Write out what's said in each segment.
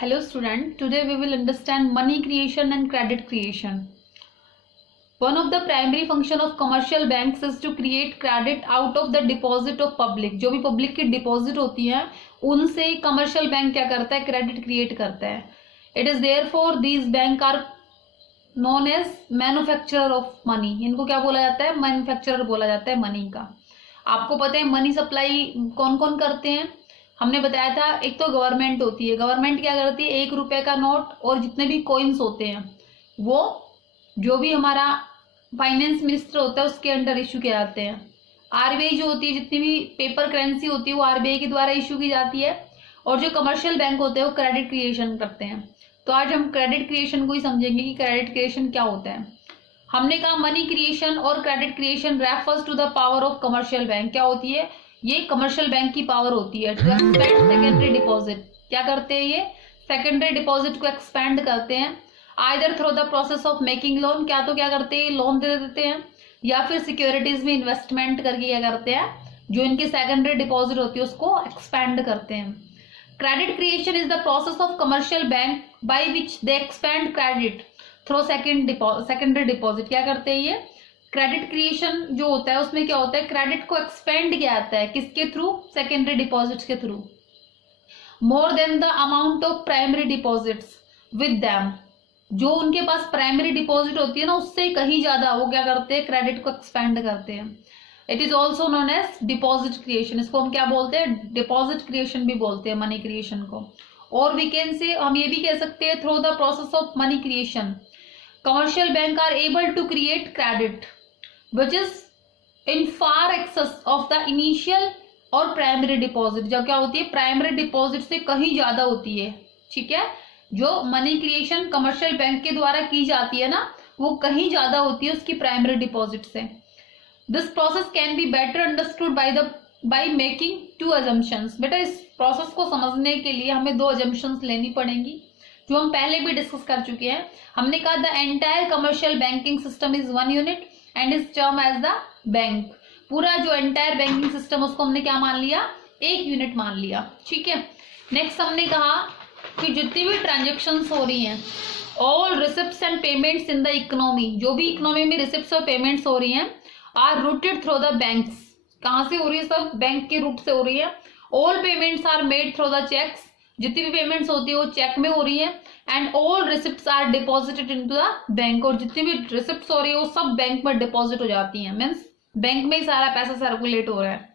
Hello student, today we will understand money creation and credit creation. One of the primary function of commercial banks is to create credit out of the deposit of public. जो भी public की deposit होती है उनसे commercial bank क्या करता है, credit create करता है. It is therefore these bank are known as manufacturer of money. इनको क्या बोला जाता है, manufacturer बोला जाता है money का. आपको पता है मनी सप्लाई कौन कौन करते हैं, हमने बताया था. एक तो गवर्नमेंट होती है. गवर्नमेंट क्या करती है, 1 रुपए का नोट और जितने भी कॉइन्स होते हैं वो जो भी हमारा फाइनेंस मिनिस्टर होता है उसके अंडर इशू किए जाते हैं. आरबीआई जो होती है, जितनी भी पेपर करेंसी होती है वो आरबीआई के द्वारा इशू की जाती है. और जो कमर्शियल बैंक होते हैं वो क्रेडिट क्रिएशन करते हैं. तो आज हम क्रेडिट क्रिएशन को ही समझेंगे कि क्रेडिट क्रिएशन क्या होता है. हमने कहा मनी क्रिएशन और credit creation refers to the power of commercial bank. क्या होती है, ये कमर्शियल बैंक की पावर होती है टू एक्सपेंड सेकेंडरी डिपॉजिट. क्या करते हैं ये, सेकेंडरी डिपॉजिट को एक्सपेंड करते हैं. Either through the process of making loan, क्या तो क्या करते हैं, लोन दे देते हैं, या फिर सिक्योरिटीज में इन्वेस्टमेंट करके क्या करते हैं, जो इनकी सेकेंडरी डिपॉजिट होती है उसको एक्सपेंड करते हैं. Credit creation is the process of commercial bank by which they expand credit through secondary deposit. क्या करते हैं ये, क्रेडिट क्रिएशन जो होता है उसमें क्या होता है, क्रेडिट को एक्सपेंड किया जाता है किसके थ्रू, सेकेंडरी डिपॉजिट्स के through. More than the amount of primary deposits with them. जो उनके पास प्राइमरी डिपॉजिट होती है ना उससे कहीं ज्यादा वो क्या करते हैं, क्रेडिट को एक्सपेंड करते हैं. It is also known as deposit creation. इसको हम क्या बोलते हैं, डिपॉजिट क्रिएशन भी बोलते हैं मनी क्रिएशन को. और वी कैन से, हम ये भी कह सकते हैं, through the process of money creation commercial bank are able to create credit which is in far excess of the initial और प्राइमरी डिपॉजिट. जब क्या होती है, प्राइमरी डिपॉजिट से कहीं ज्यादा होती है. ठीक है, जो मनी क्रिएशन कमर्शियल बैंक के द्वारा की जाती है ना वो कहीं ज्यादा होती है उसकी प्राइमरी डिपॉजिट से. This process can be better understood by making 2 assumptions. बेटा इस प्रोसेस को समझने के लिए हमें 2 assumptions लेनी पड़ेंगी जो हम पहले भी डिस्कस कर चुके हैं. हमने कहा the entire commercial banking system is 1 unit and is term as the bank. पूरा जो एंटायर बैंकिंग सिस्टम उसको हमने क्या मान लिया, 1 यूनिट मान लिया. ठीक है, नेक्स्ट हमने कहा कि जितनी भी ट्रांजेक्शन्स हो रही हैं, all receipts and payments in the economy, जो भी इकोनॉमी में रिसिप्ट्स और पेमेंट्स हो रही हैं, are routed through the banks. कहाँ से हो रही है, सब बैंक के रूट से हो रही है. All payments are made through the cheques. जितनी भी पेमेंट्स होती है वो चेक में हो रही है. And all receipts are deposited into the bank. और जितनी भी रिसिप्ट्स हो रही है वो सब बैंक में डिपॉजिट हो जाती हैं. मीन्स बैंक में ही सारा पैसा सर्कुलेट हो रहा है.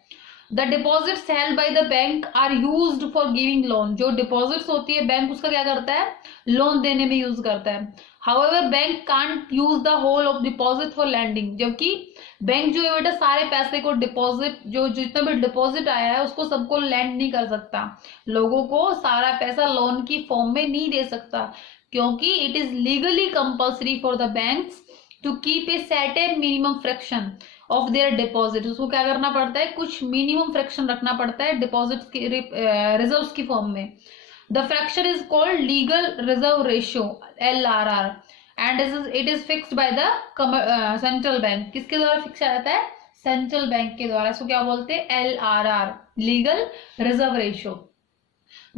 The deposits held by the bank are used for giving loan. जो डिपॉजिट्स होती है बैंक उसका क्या करता है, लोन देने में यूज करता है. However bank can't use the whole of deposit for lending. जबकि बैंक जो है बेटा सारे पैसे को डिपॉजिट, जो जितना भी डिपॉजिट आया है उसको सबको लैंड नहीं कर सकता. लोगों को सारा पैसा लोन की फॉर्म में नहीं दे सकता, क्योंकि it is legally compulsory for the banks to keep a certain minimum fraction of their deposit. उसको क्या करना पड़ता है, कुछ मिनिमम फ्रैक्शन रखना पड़ता है डिपॉजिट की, रिजर्व्स की फॉर्म में. The fraction is called legal reserve ratio, LRR, and it is fixed by the central bank. किसके द्वारा फिक्स किया जाता है, सेंट्रल बैंक के द्वारा. इसको क्या बोलते हैं, LRR, लीगल रिजर्व रेशियो.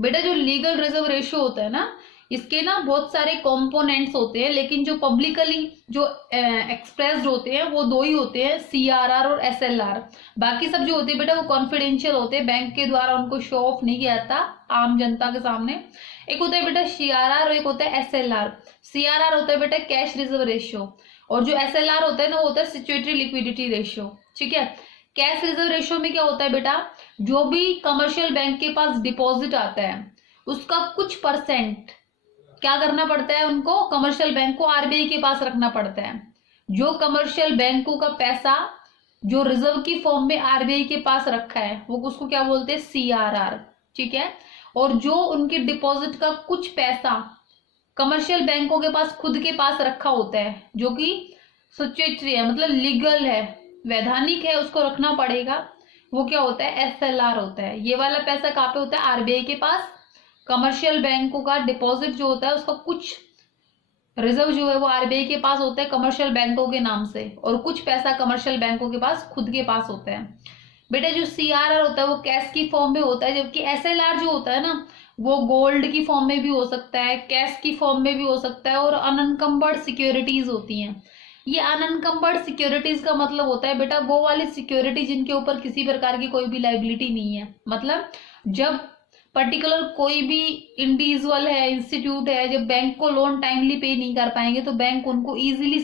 बेटा जो लीगल रिजर्व रेशियो होता है ना, इसके ना बहुत सारे कंपोनेंट्स होते हैं, लेकिन जो पब्लिकली जो एक्सप्रेस्ड होते हैं वो 2 ही होते हैं, CRR और SLR. बाकी सब जो होते हैं बेटा वो कॉन्फिडेंशियल होते हैं, बैंक के द्वारा उनको शो ऑफ नहीं किया जाता आम जनता के सामने. एक होता है बेटा CRR और एक होता है SLR. CRR होता है बेटा कैश रिजर्व रेशियो, और जो SLR होता है ना वो होता है सिक्योरिटी लिक्विडिटी रेशियो. ठीक है, कैश रिजर्व रेशियो में क्या होता है बेटा, जो भी कमर्शियल बैंक के पास डिपॉजिट आता है उसका कुछ परसेंट क्या करना पड़ता है, उनको कमर्शियल बैंक को आरबीआई के पास रखना पड़ता है. जो कमर्शियल बैंकों का पैसा जो रिजर्व की फॉर्म में आरबीआई के पास रखा है वो उसको क्या बोलते हैं, CRR. ठीक है, और जो उनके डिपॉजिट का कुछ पैसा कमर्शियल बैंकों के पास खुद के पास रखा होता है, जो कि सिक्योरिटी है, मतलब लीगल है, वैधानिक है, उसको रखना पड़ेगा, वो क्या होता है, SLR होता है. ये वाला पैसा कहाँ पे होता है, आरबीआई के पास. कमर्शियल बैंकों का डिपॉजिट जो होता है उसका कुछ रिजर्व जो है वो आरबीआई के पास होता है कमर्शियल बैंकों के नाम से, और कुछ पैसा कमर्शियल बैंकों के पास खुद के पास होता है. बेटा जो CRR होता है वो कैश की फॉर्म में होता है, जबकि SLR जो होता है ना वो गोल्ड की फॉर्म में भी हो सकता है, कैश की फॉर्म में भी हो सकता है, और अनअनकम्बर्ड सिक्योरिटीज होती हैं। ये अनअनकम्बर्ड सिक्योरिटीज का मतलब होता है बेटा वो वाली सिक्योरिटी जिनके ऊपर किसी प्रकार की कोई भी लाइबिलिटी नहीं है। मतलब जब पर्टिकुलर कोई भी इंडिविजुअल है, इंस्टीट्यूट है, जब बैंक को लोन टाइमली पे नहीं कर पाएंगे तो बैंक उनको इजीली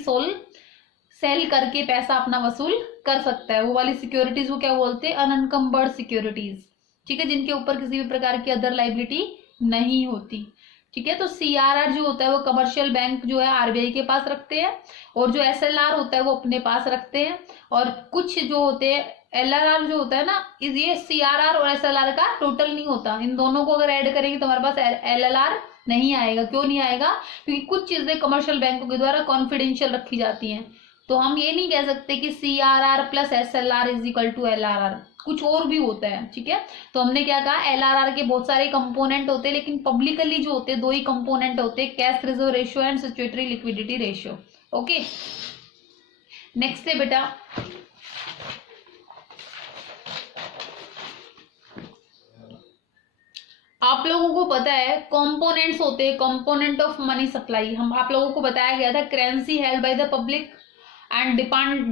सेल करके पैसा अपना वसूल कर सकता है। वो वाली सिक्योरिटीज को क्या बोलते हैं? अनअनकम्बर्ड सिक्योरिटीज। ठीक है, जिनके ऊपर किसी भी प्रकार की अदर लाइबिलिटी नहीं होती। ठीक है, तो सीआरआर जो होता है वो कमर्शियल बैंक जो है आरबीआई के पास रखते हैं, और जो एसएलआर होता है वो अपने पास रखते हैं। और कुछ जो होते हैं एलआरआर जो होता है ना, ये सीआरआर और एसएलआर का टोटल नहीं होता। इन दोनों को अगर ऐड करेंगे तो हमारे पास एलएलआर नहीं आएगा। क्यों नहीं आएगा? क्योंकि कुछ चीजें कमर्शियल बैंकों के द्वारा कॉन्फिडेंशियल रखी जाती हैं। तो हम ये नहीं कह सकते कि CRR plus SLR is equal to LRR, कुछ और भी होता है। ठीक है, तो हमने क्या कहा, एलआरआर के बहुत सारे कंपोनेंट होते हैं, लेकिन पब्लिकली जो होते हैं दो ही कंपोनेंट होते हैं, cash reserve ratio and statutory liquidity ratio. Okay, next है बेटा आप लोगों को पता है कंपोनेंट्स होते हैं, कंपोनेंट ऑफ मनी सप्लाई। हम आप लोगों को बताया गया था currency held by the public and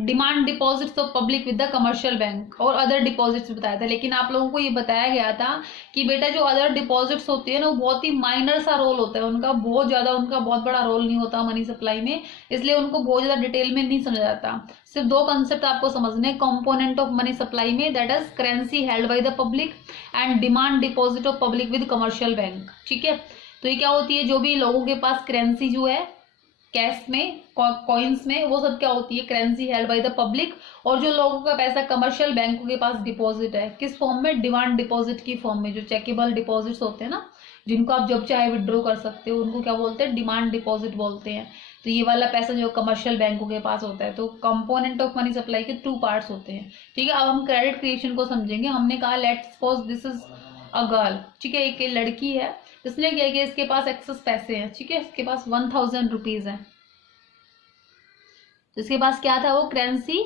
demand deposits of public with the commercial bank, और अदर डिपॉजिट्स बताया था। लेकिन आप लोगों को ये बताया गया था कि बेटा जो अदर डिपॉजिट्स होती है ना वो बहुत ही माइनर सा रोल होता है उनका, बहुत बड़ा रोल नहीं होता मनी सप्लाई में, इसलिए उनको बहुत ज्यादा डिटेल में नहीं समझा जाता। सिर्फ दो कंसेप्ट आपको समझने, कंपोनेंट ऑफ मनी सप्लाई में, that is currency held by the public and demand deposit of public with commercial bank. ठीक है, तो ये क्या होती है, जो भी लोगों के पास करेंसी जो है कैश में, कॉइन्स में, वो सब क्या होती है, currency held by the public. और जो लोगों का पैसा कमर्शियल बैंकों के पास डिपॉजिट है, किस फॉर्म में? डिमांड डिपॉजिट की फॉर्म में। जो चेकेबल डिपॉजिट्स होते हैं ना, जिनको आप जब चाहे विड्रॉ कर सकते हो, उनको क्या बोलते हैं? डिमांड डिपॉजिट बोलते हैं। तो ये वाला पैसा जो कमर्शियल बैंकों के पास होता है। तो कंपोनेंट ऑफ मनी सप्लाई के टू पार्ट्स होते हैं। ठीक है, अब हम क्रेडिट क्रिएशन को समझेंगे। हमने कहा let's suppose this is a girl. ठीक है, एक लड़की है, इसने क्या किया, इसके पास एक्सेस पैसे हैं। ठीक है, इसके पास 1000 रुपीज है। तो इसके पास क्या था, वो currency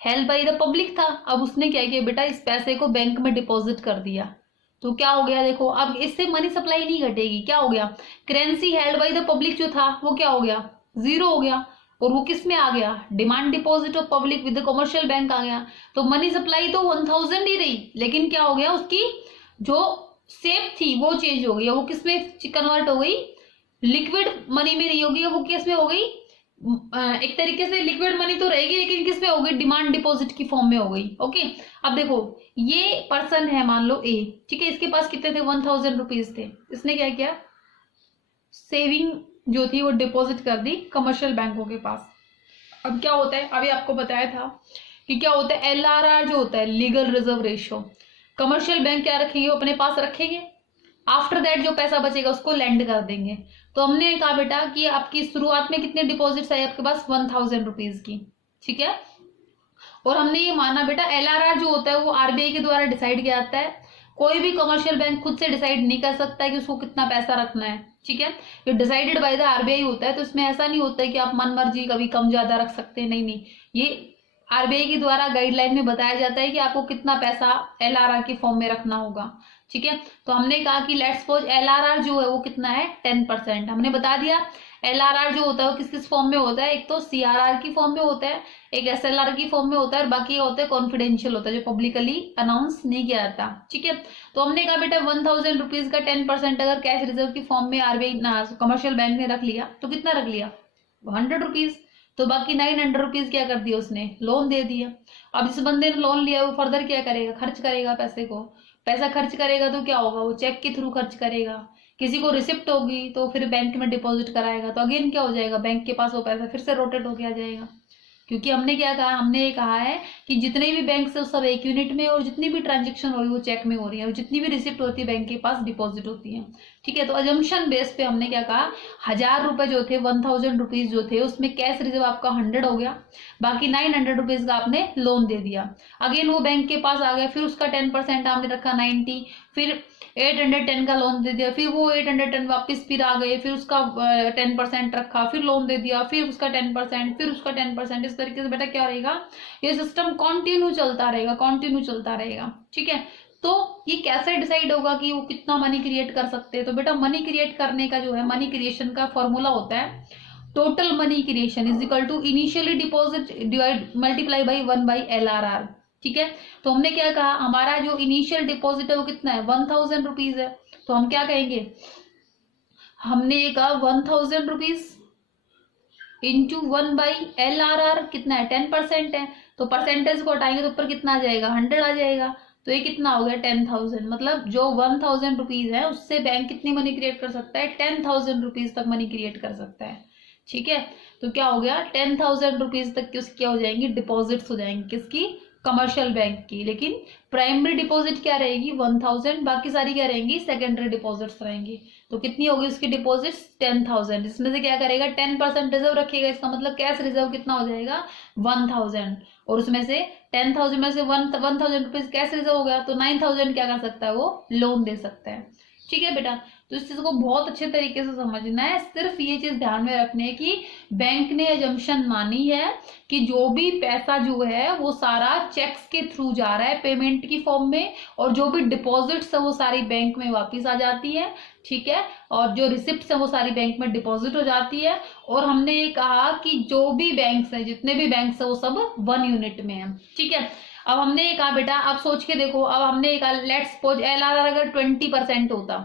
held by the public था। अब उसने क्या किया बेटा, इस पैसे को बैंक में डिपॉजिट कर दिया। तो क्या हो गया, देखो अब इससे मनी सप्लाई नहीं घटेगी। क्या हो गया, currency held by the public जो था वो क्या हो गया, जीरो हो गया। और वो किस में आ गया, demand deposit of public with the commercial bank आ गया। तो मनी सप्लाई तो 1000 ही रही, लेकिन क्या हो गया, उसकी जो शेप थी वो चेंज हो गई। वो किस में कन्वर्ट हो गई, लिक्विड मनी में नहीं होगी, वो किस में हो गई, एक तरीके से लिक्विड मनी तो रहेगी, लेकिन किस में हो गई, डिमांड डिपॉजिट की फॉर्म में हो गई। ओके, अब देखो ये पर्सन है, मान लो ए। ठीक है, इसके पास कितने थे, 1000 रुपीज थे। इसने क्या किया, सेविंग जो थी वो डिपॉजिट कर दी कमर्शियल बैंकों के पास। अब क्या होता है, अभी आपको बताया था कि क्या होता है, एलआरआर जो होता है, legal reserve ratio, commercial bank क्या रखेंगे, वो अपने पास रखेंगे। आफ्टर दैट जो पैसा बचेगा उसको लैंड कर देंगे। तो हमने कहा बेटा कि आपकी शुरुआत में कितने डिपॉजिट्स आए आपके पास, 1000 रुपीज की। ठीक है, और हमने ये माना बेटा एलआरआर जो होता है वो आरबीआई के द्वारा डिसाइड किया जाता है। कोई भी कमर्शियल बैंक खुद से डिसाइड नहीं कर सकता है कि उसको कितना पैसा रखना है। ठीक है, ये डिसाइडेड बाय द आरबीआई होता है। तो इसमें ऐसा नहीं होता है कि आप मन मर्जी कभी कम ज्यादा रख सकते हैं, नहीं, ये आरबीआई के द्वारा गाइडलाइन में बताया जाता है कि आपको कितना पैसा एलआरआर की फॉर्म में रखना होगा। ठीक है, तो हमने कहा कि लेट्स सपोज एलआरआर जो है वो कितना है, 10%। हमने बता दिया एलआरआर जो होता है वो किस किस फॉर्म में होता है, एक तो सीआरआर की फॉर्म में होता है, एक एसएलआर की फॉर्म में होता है, और बाकी होता है कॉन्फिडेंशियल होता है, जो पब्लिकली अनाउंस नहीं किया जाता। ठीक है, तो हमने कहा बेटा 1000 रुपीज का 10% अगर कैश रिजर्व की फॉर्म में आरबीआई कमर्शियल बैंक ने रख लिया तो कितना रख लिया, 100 रुपीज। तो बाकी 900 रुपीज क्या कर दिया, उसने लोन दे दिया। अब इस बंदे ने लोन लिया, वो फर्दर क्या करेगा, खर्च करेगा पैसे को। पैसा खर्च करेगा तो क्या होगा, वो चेक के थ्रू खर्च करेगा, किसी को रिसिप्ट होगी तो फिर बैंक में डिपॉजिट कराएगा। तो अगेन क्या हो जाएगा, बैंक के पास वो पैसा फिर से रोटेट होके आ जाएगा। क्योंकि हमने क्या कहा, हमने ये कहा है कि जितने भी बैंक से सब एक यूनिट में, और जितनी भी ट्रांजेक्शन हो रही है वो चेक में हो रही है, और जितनी भी रिसिप्ट होती है बैंक के पास डिपॉजिट होती है। ठीक है, तो अजम्पशन बेस पे हमने क्या कहा, 1000 रुपए जो थे, 1000 रुपीज जो थे, उसमें कैश रिजर्व आपका 100 हो गया, बाकी 900 रुपीज का आपने लोन दे दिया। अगेन वो बैंक के पास आ गया, फिर उसका 10% आपने रखा 90, फिर 810 का लोन दे दिया, फिर वो 810 वापस फिर आ गए, फिर उसका 10% रखा, फिर लोन दे दिया, फिर उसका 10%, फिर उसका 10%। इस तरीके से बेटा क्या रहेगा, ये सिस्टम कंटिन्यू चलता रहेगा, कंटिन्यू चलता रहेगा। ठीक है, तो ये कैसे डिसाइड होगा कि वो कितना मनी क्रिएट कर सकते हैं? तो बेटा मनी क्रिएट करने का जो है, मनी क्रिएशन का फॉर्मूला होता है total money creation is equal to initially deposit divide multiply by 1/LRR। ठीक है, तो हमने क्या कहा, हमारा जो इनिशियल डिपॉजिट है वो कितना है, 1000 रुपीज है। तो हम क्या कहेंगे, हमने ये कहा 1000 रुपीज इंटू 1/LRR कितना है, 10% है। तो परसेंटेज को हटाएंगे तो ऊपर कितना आ जाएगा, 100 आ जाएगा। तो ये कितना हो गया, 10,000। मतलब जो 1000 रुपीज है उससे बैंक कितनी मनी क्रिएट कर सकता है, 10,000 रुपीज तक मनी क्रिएट कर सकता है। ठीक है, तो क्या हो गया, 10,000 रुपीज तक की क्या हो जाएंगी, डिपॉजिट्स हो जाएंगी, किसकी, कमर्शियल बैंक की। लेकिन प्राइमरी डिपॉजिट क्या रहेगी, 1000, बाकी सारी क्या रहेंगी, सेकेंडरी डिपॉजिट्स रहेंगी। तो कितनी होगी उसकी डिपॉजिट्स, 10,000। इसमें से क्या करेगा, 10% रिजर्व रखेगा। इसका मतलब कैश रिजर्व कितना हो जाएगा, 1000। और उसमें से 10,000 में से 1000 रुपीज कैश रिजर्व हो गया, तो 9,000 क्या कर सकता है, वो लोन दे सकता है। ठीक है बेटा, तो इस चीज को बहुत अच्छे तरीके से समझना है। सिर्फ ये चीज ध्यान में रखनी है कि बैंक ने एजम्पशन मानी है कि जो भी पैसा जो है वो सारा चेक्स के थ्रू जा रहा है पेमेंट की फॉर्म में, और जो भी डिपॉजिट्स है वो सारी बैंक में वापस आ जाती है। ठीक है, और जो रिसिप्ट्स है वो सारी बैंक में डिपॉजिट हो जाती है। और हमने ये कहा कि जो भी बैंक्स है, जितने भी बैंक्स है वो सब 1 यूनिट में है। ठीक है, अब हमने ये कहा बेटा, अब सोच के देखो, अब हमने ये कहा लेट्स सपोज LRR अगर 20% होता,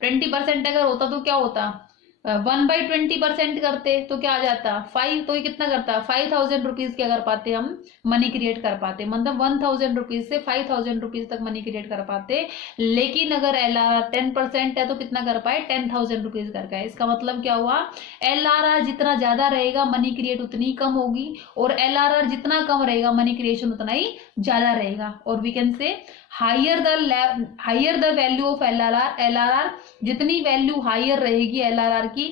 20% अगर होता तो क्या होता, 1/20% करते तो क्या आ जाता, 5। तो ये कितना करता, 5,000 रुपीज क्या कर पाते हम, मनी क्रिएट कर पाते। मतलब 1000 रुपीज से 5,000 रुपीज तक मनी क्रिएट कर पाते। लेकिन अगर LRR 10% है तो कितना कर पाए, 10,000 रुपीज कर पाए। इसका मतलब क्या हुआ, LRR जितना ज्यादा रहेगा मनी क्रिएट उतनी कम होगी, और LRR जितना कम रहेगा मनी क्रिएशन उतना ही ज्यादा रहेगा। और we can say higher the value of LRR, जितनी वैल्यू हायर रहेगी LRR की,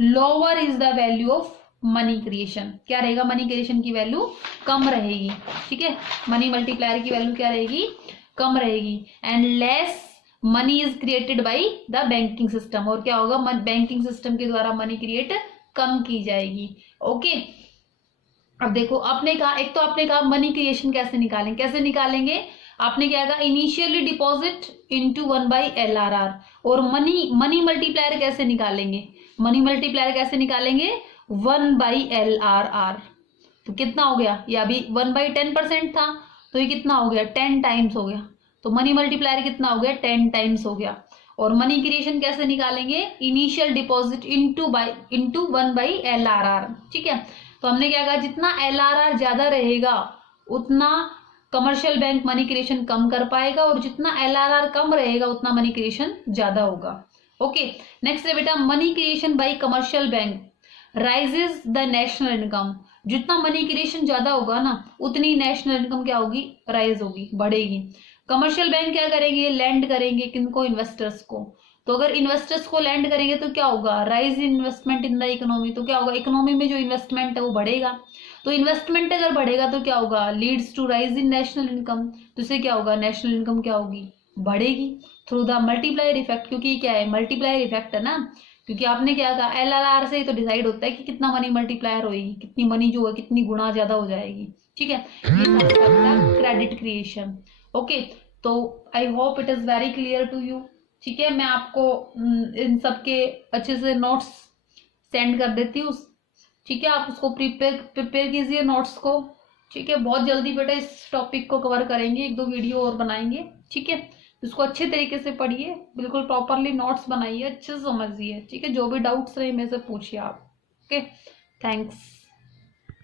lower is the value of money creation. क्या रहेगा, मनी क्रिएशन की वैल्यू कम रहेगी। ठीक है, मनी मल्टीप्लायर की वैल्यू क्या रहेगी, कम रहेगी। And less money is created by the banking system. और क्या होगा, बैंकिंग सिस्टम के द्वारा मनी क्रिएट कम की जाएगी। ओके, अब देखो आपने कहा, एक तो आपने कहा मनी क्रिएशन कैसे निकालेंगे, कैसे निकालेंगे, आपने क्या कहा, इनिशियली डिपॉजिट इंटू 1/LRR। और मनी मल्टीप्लायर कैसे निकालेंगे, मनी मल्टीप्लायर कैसे निकालेंगे, 1/LRR। तो कितना हो गया, ये अभी 1/10% था, तो ये कितना हो गया, 10 टाइम्स हो गया। तो मनी मल्टीप्लायर कितना हो गया, 10 टाइम्स हो गया। और मनी क्रिएशन कैसे निकालेंगे, इनिशियल डिपॉजिट इंटू 1/LRR। ठीक है, तो हमने क्या कहा, जितना LRR ज्यादा रहेगा उतना कमर्शियल बैंक मनी क्रिएशन कम कर पाएगा, और जितना LRR कम रहेगा उतना मनी क्रिएशन ज्यादा होगा। ओके, नेक्स्ट है बेटा, money creation bye commercial bank rises the national income. जितना मनी क्रिएशन ज्यादा होगा ना, उतनी नेशनल इनकम क्या होगी, राइज होगी, बढ़ेगी। कमर्शियल बैंक क्या करेंगे, लैंड करेंगे किनको, इन्वेस्टर्स को। तो अगर इन्वेस्टर्स को लैंड करेंगे तो क्या होगा, rise in investment in the economy. तो क्या होगा, इकोनॉमी में जो इन्वेस्टमेंट है वो बढ़ेगा। तो इन्वेस्टमेंट अगर बढ़ेगा तो क्या होगा, leads to rise in national income. तो इससे क्या होगा, नेशनल इनकम क्या होगी, बढ़ेगी थ्रू द मल्टीप्लायर इफेक्ट। क्योंकि क्या है, मल्टीप्लायर इफेक्ट है ना। क्योंकि आपने क्या कहा, LRR से ही तो डिसाइड होता है कि कितना मनी मल्टीप्लायर होगी, कितनी मनी जो है कितनी गुना ज्यादा हो जाएगी। ठीक है, ये था क्रेडिट क्रिएशन। ओके, तो I hope it is very clear to you. ठीक है, मैं आपको इन सब के अच्छे से नोट्स सेंड कर देती हूँ। ठीक है, आप उसको प्रिपेयर कीजिए नोट्स को। ठीक है, बहुत जल्दी बेटा इस टॉपिक को कवर करेंगे, 1-2 वीडियो और बनाएंगे। ठीक है, इसको अच्छे तरीके से पढ़िए, बिल्कुल प्रॉपरली नोट्स बनाइए, अच्छे से समझिए। ठीक है, जो भी डाउट्स रहे मेरे से पूछिए आप। Okay, thanks.